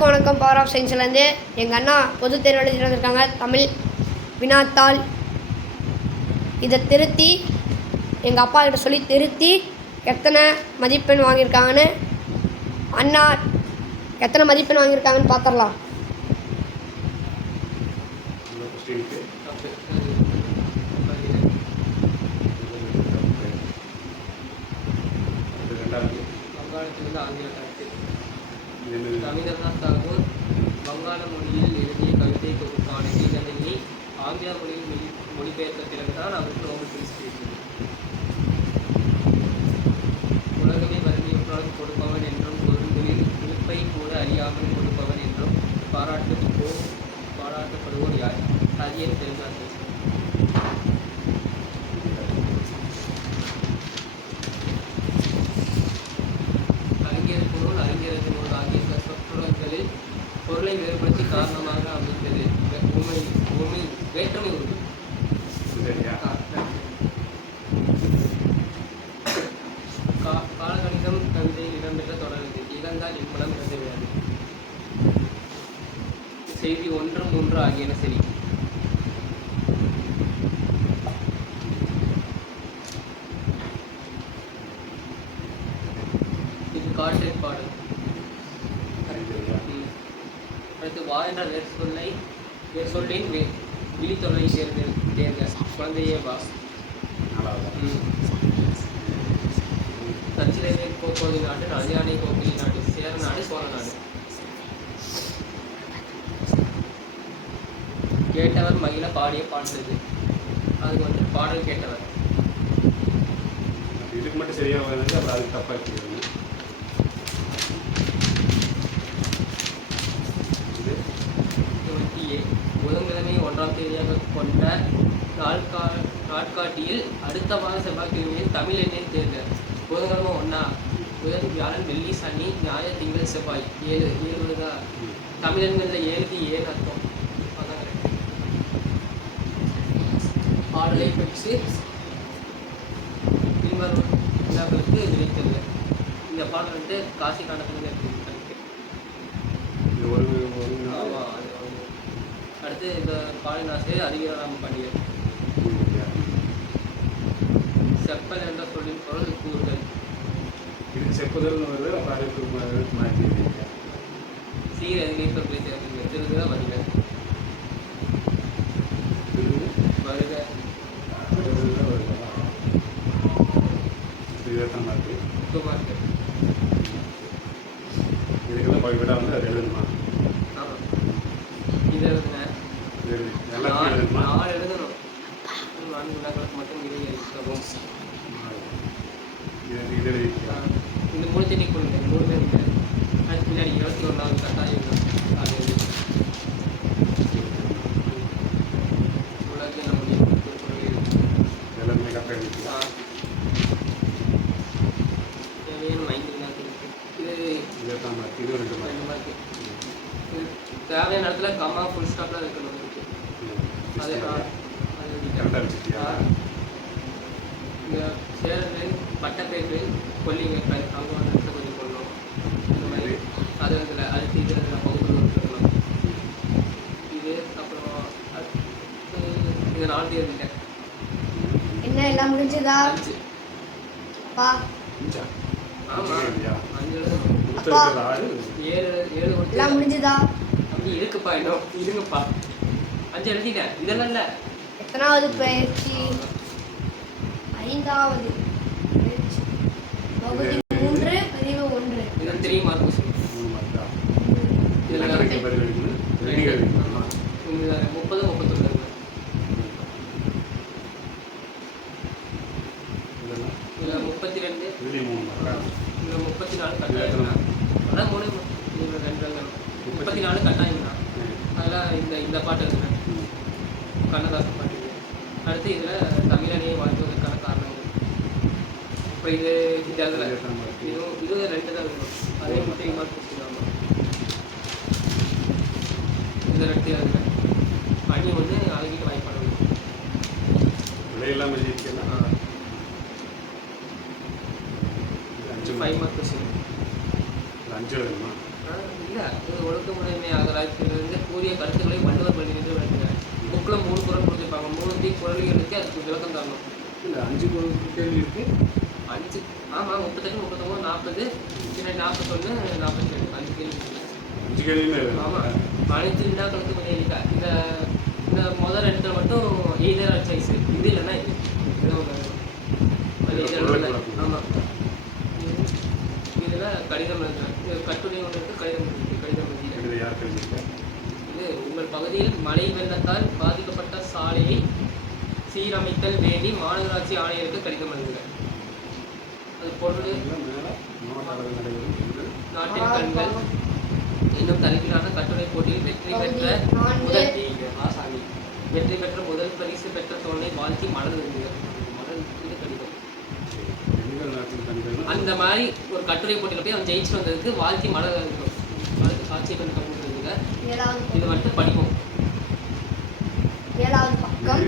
எல்லாருக்கும் வணக்கம். Power of சயின்ஸ்லேருந்து எங்கள் அண்ணா பொது தேர்வு எழுதிட்டு வந்திருக்காங்க. தமிழ் வினாத்தாள் இதை திருத்தி எங்கள் அப்பா கிட்ட சொல்லி திருத்தி எத்தனை மதிப்பெண் வாங்கியிருக்காங்கன்னு அண்ணா எத்தனை மதிப்பெண் வாங்கியிருக்காங்கன்னு பார்த்துடலாம். ரவீந்திரநாத் தாகூர் வங்காள மொழியில் எழுதிய கவிதை தொகுப்பான கீதனை ஆங்கில மொழியில் மொழிபெயர்த்த பிறகுதான் அவருக்கு நோபல் பரிசு கிடைத்தது. உலகமே வறுமையுற்றால் கொடுப்பவன் என்றும் பொருள்களில் இழுப்பை கூட அறியாமல் கொடுப்பவன் என்றும் பாராட்டப்படுவோர் யார்? அது ஏன் தெரிந்தார்? பொருளை வேறுபடுத்தி காரணமாக அமைந்தது. வேற்றுமை உண்டு. காலகணிதம் கவிதையில் இடம்பெற்ற தொடர்ந்து இழந்தால் இம்மலம் கருதுகிறது. செய்தி 1, 3 ஆகியன சரி. இது காற்றை பாடல். அடுத்து வா என்ற வேர் சொல்லின் விழித்தொல்லை தேர்க. குழந்தையே வா. தச்சிலை கோக்கோதி நாடு, நதியானை கோக்கிலி நாடு, சேர நாடு, சோழ நாடு. கேட்டவர் மகிழ பாடிய பாடுறது. அது பாடல் கேட்டவர். இதுக்கு மட்டும் சரியா வருது, அப்புறம் அதுக்கு தப்பா இருக்கு. புதன்கிழமை 1ஆம் தேதியாக கொண்ட நாட்காட்டியில் அடுத்த வார செவ்வாய்க்கிழமையில் தமிழ் எண்ணின் தேர்தல். புதன்கிழமை 1, புதன், வியாழன், வெள்ளி, சனி, ஞாயிறு, திங்கள், செவ்வாய் 7 தான். தமிழ் எண்களில் 7க்கு 7 அர்த்தம். அதான் பாடலை பெற்று பின்வரும் விழாக்களுக்கு விளைத்தது. இந்த பாடல் காசி காணப்படுது. அடுத்து இந்த பாலினாசிரியர் அறிவியலாம் பண்டிகை. செப்பல் என்ற சொல்லின் பொருள் கூறுகள். இது செப்புதல் சீர் எதிர்ப்பு சொற்களை சேர்ந்து திருக வருக. இதுக்கெல்லாம் விட வந்து அது எழுதணுமா? இது எழுதுனேன். 4 எழுதணும். 4 வினாக்களுக்கு மட்டும் இதை எழுதவும். இந்த 3 தேதி கொடுங்க. 3 பேர் இல்லை. அதுக்கு பின்னாடி 21வது கட்டாயம் அது உலக நம்முடைய எல்லாமே கரெக்டாக எழுதிக்கலாம். தேவையான 5 வினாக்கள் இருக்கு. இது 2 மார்க்கு. தேவையான இடத்துல கம்மா ஃபுல் ஸ்டாப்லாம் இருக்கணும். அது கரெக்டாக இருந்துச்சியா? இந்த சேரல் பட்டப்பேர்கள் கொல்லிங்க அவங்க வந்து இடத்துல கொஞ்சம் கொள்ளணும். இந்த மாதிரி அது இதில் அடுத்து இது அதில் பகுதியில் இருக்கணும். இது அப்புறம் இது 4 தேர்தல். என்ன எல்லாம் முடிஞ்சதா? 5. அப்பா ஆமாம் 5 எழுதணும். 7 எல்லாம் முடிஞ்சதா? அப்படி இருக்குப்பா. இன்னும் இருங்கப்பா. 5 எழுதிட்டேன். இதெல்லாம் இல்லை. எத்தனாவது பயிற்சி? 5வது பயிற்சி. பகுதி 3 பிரிவு 1. இதெல்லாம் 3 மார்க் கொஸ்டின். 3 மார்க்கா? இதெல்லாம் 30 31. இதில் 32. இதுலேயும் 3 மார்க்கா? இதில் 34 கட்டாயம். அதான் 3 2 34 கட்டாயம் தான். அதெல்லாம் இந்த பாட்டு இருக்குங்க. கண்ணதாசன் பாட்டு. அடுத்து இதில் தமிழனையை வாழ்த்துவதற்கான காரணங்கள். இப்போ இது இதில் இதுவும் 2 தான் வேணும். அதே 3 மார்க் கொடுத்துருக்காங்க. இதில் 2 அதில் அணி அழகிட்டு வாய்ப்பாடு விலையெல்லாம் எழுதியிருக்கேன். 5 மார்க் கொஸ்டின். 5 வேணுமா? இல்லை, ஒழுக்கமுடைமை ஆகராய்ச்சியிலிருந்து கூறிய கருத்துக்களை வள்ளுவர் பள்ளியிலிருந்து விளக்கினார். புக்கில் 3 குறள் கொடுத்துருப்பாங்க. 3 குறள்களுக்கு அதுக்கு விளக்கம் தரணும். இந்த 5 கேள்வி இருக்கு. 5 ஆமாம் 38, 39, 40, 41, 47 5 கேள்வி. 5 கேள்வியுமே ஆமாம் அனைத்து வினாக்களுக்கு விடையளிக்க இந்த முதல் இடத்துல மட்டும் எய்தர் சாய்ஸ் இது இல்லைன்னா இது ஆமாம். இதில் கடிதம் எழுதுறேன். கட்டுரை ஒன்று இருக்குது, கடிதம் இருக்குது. கடிதம் எழுதி யார் கேள்வி? இது உங்கள் பகுதியில் மழை வெள்ளத்தால் பாதிக்கப்பட்ட சாலையை சீரமைத்தல் வேண்டி மாநகராட்சி ஆணையருக்கு கடிதம் எழுதுகிறேன். அது பொருள் நாட்டின் கண்கள் இன்னும் தலைப்பிலான கட்டுரை போட்டியில் வெற்றி பெற்ற முதல் பரிசு பெற்ற தோழனை வாழ்த்தி மலர் எழுதுகிறார். மலர் இது கடிதம். அந்த மாதிரி ஒரு கட்டுரை போட்டியில் போய் அவன் ஜெயிச்சு வந்ததுக்கு வாழ்த்தி மலர் எழுதணும். அதுக்கு சாட்சியை கொண்டு கண்டுபிடிங்க. இது மட்டும் படிப்போம். 7வது பக்கம்.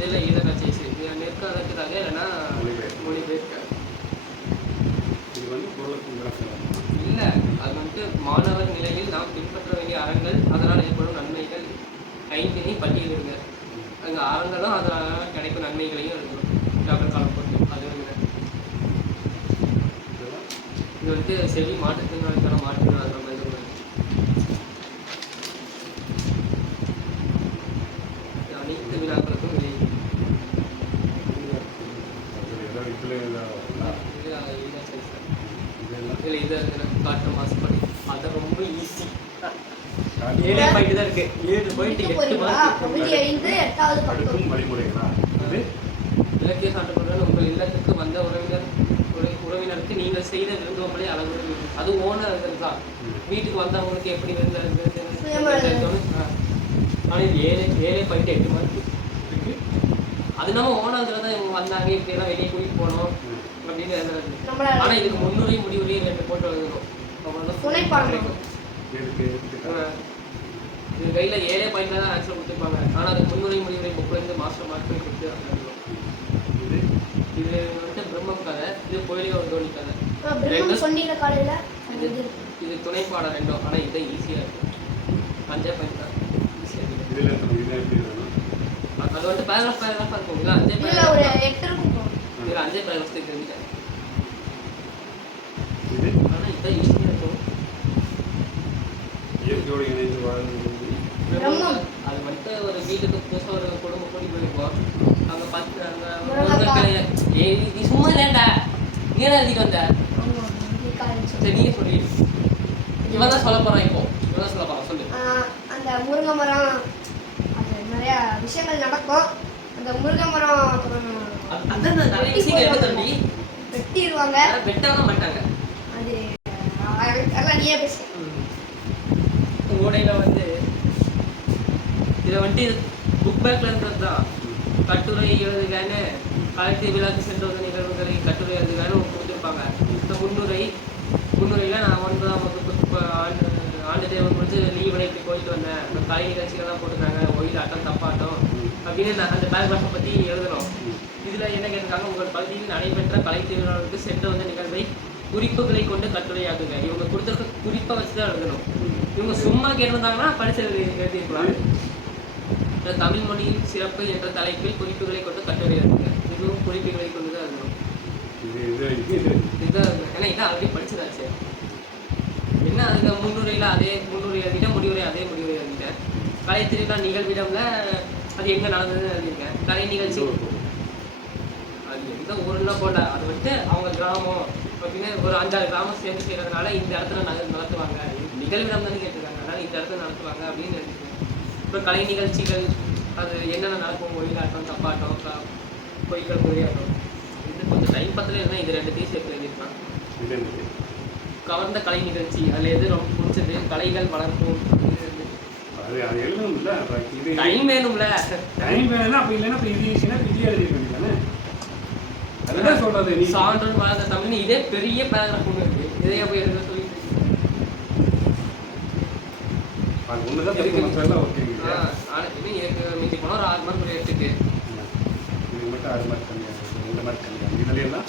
இதில் ஈழ சாய்ஸ் நிற்காததுக்காக இல்லைன்னா மொழிபெயர்க்க இல்லை. அது வந்துட்டு மாணவர் நிலையில் நாம் பின்பற்ற வேண்டிய அறங்கள் அதனால் ஏற்படும் நன்மைகள் 5 பட்டியலிடுங்க. அங்கே அறங்களும் அதனால் கிடைக்கும் நன்மைகளையும் எழுதணும். டாக்டர் காலம் போட்டு அது இது வந்துட்டு செவி மாற்றுத்திறனாளிக்கான மாற்றுத்திறனாளி நம்ம இது அனைத்து விழாக்களுக்கும் விலை இதில் இதை காட்டு மாசுபடி அதை ரொம்ப ஈஸி. 7 பாயிண்ட் தான் இருக்கு. 7 பாயிண்ட் 8 மார்க். பகுதி 5 8வது பக்கம். வழிமுறைகளா? இலக்கிய சான்றுடன் உங்கள் இல்லத்துக்கு வந்த உறவினருக்கு நீங்கள் செய்த விருந்தோம்பலை அளவு அது ஓனர் தான். வீட்டுக்கு வந்தவங்களுக்கு எப்படி ஆனால் இது 7 பாயிண்ட் 8 மார்க் இருக்கு. அது நம்ம ஓனர்ல தான் இவங்க வந்தாங்க, இப்படியெல்லாம் வெளியே கூட்டிட்டு போனோம் அப்படின்னு எழுதுறது. ஆனால் இதுக்கு முன்னுரை முடிவுரை 2 போட்டு எழுதணும். இது கையில் 7 பாயிண்ட்ல தான் ஆன்சர் கொடுத்துருப்பாங்க. ஆனால் அதுக்கு முன்னுரை முடிவுரை புக்லேருந்து மாஸ்டர் மார்க் பண்ணி கொடுத்து எழுதணும். இது வந்துட்டு பிரம்மம் கதை, இது கோயிலியோ தோனி கதை. இது துணை பாடம் 2. ஆனால் இது ஈஸியாக இருக்கும். 5 பாயிண்ட் தான் ஈஸியாக இருக்கும். அது வந்து பேராகிராஃபாக இருக்குங்களா? 5 பேராகிராஃப் இதில் 5 பேராகிராஃப் தெரிஞ்சுட்டேன். ஆனால் இதுதான் ஈஸியாக இருக்கும். இயற்கையோடு இணைந்து வாழ்ந்து அது வந்துட்டு ஒரு வீட்டுக்கு புதுசாக ஒரு குடும்பம் கூட்டி போயிருக்கோம். அவங்க பார்த்து அங்கே சும்மா இல்லைண்டா நீ தான் எழுதிட்டு வந்த. சரி நீங்க சொல்லி இவன் தான் சொல்ல போகிறான். இப்போ இவன் தான் சொல்ல போகிறான். சொல்லு. அந்த முருங்கை மரம் அது நிறைய விஷயங்கள் நடக்கும். அந்த முருங்கை மரம் அதான் நிறைய விஷயங்கள் எடுத்து தம்பி வெட்டிடுவாங்க. வெட்டாதான் மாட்டாங்க. அது அதெல்லாம் நீயே பேசு. ஓடையில் வந்து இதை வந்துட்டு புக் பேக்கில் இருந்தது தான். கட்டுரை எழுதுகான்னு கலெக்டி விழாக்கு சென்ற நிகழ்வுகளை கட்டுரை எழுதுகான்னு கொடுத்துருப்பாங்க. இந்த முன்னுரையில் நான் 9ஆம் வகுப்பு ஆண்டு தேர்வு முடிஞ்சு லீவில் இப்படி போயிட்டு வந்தேன். இந்த கலை நிகழ்ச்சிகள்லாம் போட்டுருக்காங்க. ஒயிலாட்டம் தப்பாட்டம் அப்படின்னு நான் அந்த பேராகிராஃபை பற்றி எழுதணும். இதில் என்ன கேட்டிருக்காங்க, உங்கள் பகுதியில் நடைபெற்ற கலை திருவிழாவுக்கு சென்று வந்த நிகழ்வை குறிப்புகளை கொண்டு கட்டுரையாக்குங்க. இவங்க கொடுத்துருக்க குறிப்பை வச்சு தான் எழுதணும். இவங்க சும்மா கேட்டிருந்தாங்கன்னா படிச்சு எழுதியிருக்கலாம். தமிழ் மொழியின் சிறப்பு என்ற தலைப்பில் குறிப்புகளை கொண்டு கட்டுரை எழுதுங்க. இதுவும் குறிப்புகளை கொண்டு தான் எழுதணும். இதுதான் ஏன்னா இதான் ஆல்ரெடி படிச்சதாச்சு. என்ன அதுக்கு முன்னுரையில் அதே முன்னுரை எழுதிட்டேன், முடிவுரை அதே முடிவுரை எழுதிட்டேன். கலை திருவிழா நிகழ்விடம்ல அது எங்கே நடந்ததுன்னு எழுதியிருக்கேன். கலை நிகழ்ச்சி அது எந்த ஊருன்னா போல அது வந்துட்டு அவங்க கிராமம் அப்படின்னு ஒரு 5-6 கிராமம் சேர்ந்து செய்கிறதுனால இந்த இடத்துல நடத்துவாங்க. நிகழ்விடம் தானே கேட்டிருக்காங்க, அதனால் இந்த இடத்துல நடத்துவாங்க அப்படின்னு எழுதியிருக்கேன். இப்போ கலை நிகழ்ச்சிகள் அது என்னென்ன நடக்கும், ஒயிலாட்டம் தப்பாட்டம் பொய்கள் குதிரையாட்டம். இது கொஞ்சம் டைம் பத்தில் இருந்தால் இது 2 சேர்த்து எழுதியிருக்கான். கவர்ந்த கலை நிகழ்ச்சி அதில் எது ரொம்ப பிடிச்சது, கலைகள் வளர்ப்போம். டைம் வேணும்ல. டைம் வேணும்னா அப்போ இல்லைன்னா இப்போ இது ஈஸினா விஜய் எழுதிருக்க வேண்டியதானே. அதுதான் சொல்றது. நீ சான்றோர் வளர்ந்த தமிழ் இதே பெரிய பேராகிராஃப் ஒன்று இருக்கு. இதையே போய் எழுத சொல்லி ஒன்று தான் தெரியும். ஓகே. ஆனால் இதுக்கு மீதி போனோம். ஒரு 6 மார்க் ஒரு 8க்கு. இது மட்டும் 6 மார்க் கம்மியாக இருக்குது. 2 மார்க் கம்மியாக இதுல எல்லாம்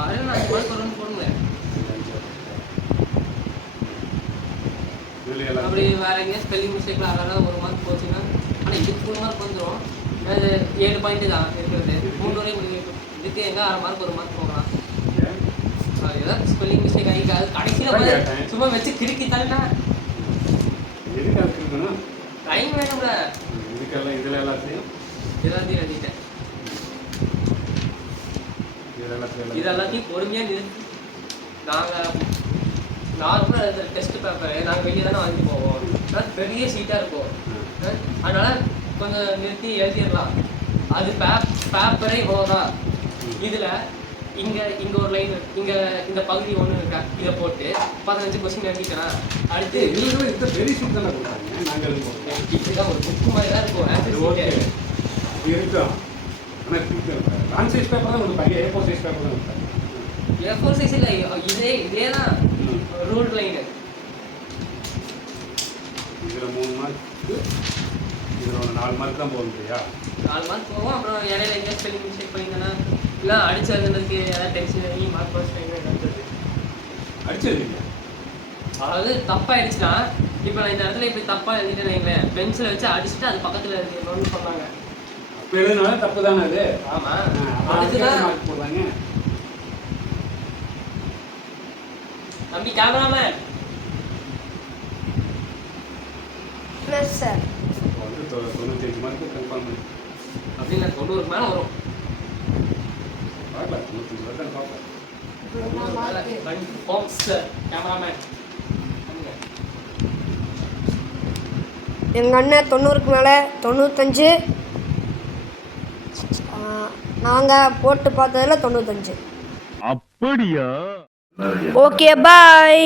6 நான் 5 மார்க் வரும்னு போடுங்க. இதுல எல்லாம் அப்படி வேற எங்கேயும் ஸ்பெல்லிங் மிஸ்டேக்ல அதாவது 1 மார்க் போச்சுன்னா, ஆனால் இதுக்கு 3 மார்க் வந்துடும். அது 7 பாயிண்ட் தான் இருக்கிறது. 3 வரையும் முடியும். இதுக்கு எங்கே 6 மார்க் 1 மார்க் போகலாம். ஏதாவது ஸ்பெல்லிங் மிஸ்டேக் ஆகிக்காது. கடைசியில் சும்மா வச்சு கிறுக்கி தள்ளா எதுக்கு அது இருக்கணும்? டைம் வேணும்ல. இதுக்கெல்லாம் இதில் எல்லாத்தையும் எல்லாத்தையும் எழுதிட்டேன். இது எல்லாத்தையும் பொறுமையாக நிறுத்தி நாங்கள் நார்மலாக டெஸ்ட் பேப்பர் நாங்கள் வெளியே தானே வாங்கிட்டு போவோம். பெரிய சீட்டாக இருக்கும். அதனால் கொஞ்சம் நிறுத்தி எழுதிடலாம். அது பேப்பரே இவ்வளோதான். இதில் இங்கே ஒரு லைன் இங்கே இந்த பகுதி ஒன்று இருக்கா, இதை போட்டு 15 கொஸ்டின் எழுதிக்கலாம். அடுத்து இந்த பெரிய சீட் தானே கொடுத்தாங்க. நாங்கள் இப்படி தான் ஒரு புக்கு மாதிரி தான் இருக்கும். ஓகே இருக்கும். ஆனால் லாங் சைஸ் பேப்பர் தான் கொடுப்பாங்க. A4 சைஸ் பேப்பர் தான் கொடுத்தாங்க. A4 சைஸ் இல்லை, இதே தான் ரூல் லைனு. இதில் 3 மார்க்கு, இதில் ஒரு 4 மார்க் தான் போகும் இல்லையா? 4 மார்க் போவோம். அப்புறம் இடையில எங்கேயா ஸ்பெல்லிங் மிஸ்டேக் பண்ணியிருந்தேன்னா இல்லை அடிச்சதுன்றதுக்கு ஏதாவது டென்ஷன் ஆகி மார்க் பாஸ் பண்ணிடுறது. அடிச்சது அதாவது தப்பாயிடுச்சுன்னா, இப்போ நான் இந்த இடத்துல இப்படி தப்பாக எழுதிட்டேன்னு வைங்களேன், பென்சிலை வச்சு அடிச்சுட்டு அது பக்கத்தில் எழுதிடணும்னு சொன்னாங்க. அப்போ எழுதினாலும் தப்பு தானே அது? ஆமாம். அதுதான் மார்க் போடுறாங்க. தம்பி கேமராமேன் சார் வந்து 95 மார்க்கு கன்ஃபார்ம் பண்ணி அப்படின்னு 90 மேலே வரும். பார்க்கலாம், 95 மார்க் பார்க்கலாம். கேமராமேன் எங்கள் அண்ணன் 90க்கு மேலே 95. நாங்கள் போட்டு பார்த்ததில் 95. அப்படியா? Okay bye.